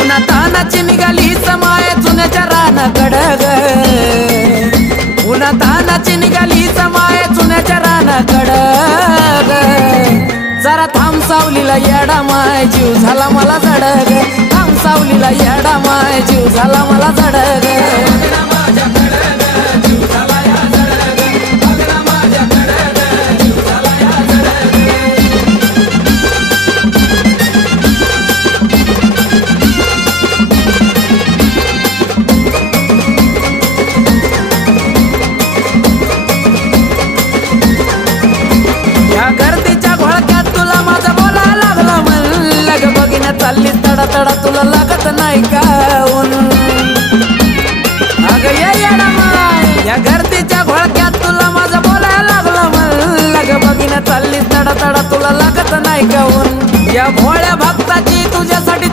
उन्हातानाची निघाली समाय चुन्याच्या रानाकडं ग उन्हातानाची निघाली समाय चुन्याच्या रानाकडं ग जरा थांब सावलीला येडा माय जीव झाला मला जडग थांब सावलीला येडा माय जीव झाला मला जडग चालली तडा तडा तुला लागत नाही का ऊन अगं येडा माय या गर्दीच्या घोळक्यात तुला माझं बोलायला लागलं म्हणलं ग बघीन चालली तडा तडा तुला लागत नाही का ऊन या भोळ्या भक्ताची तुझ्यासाठी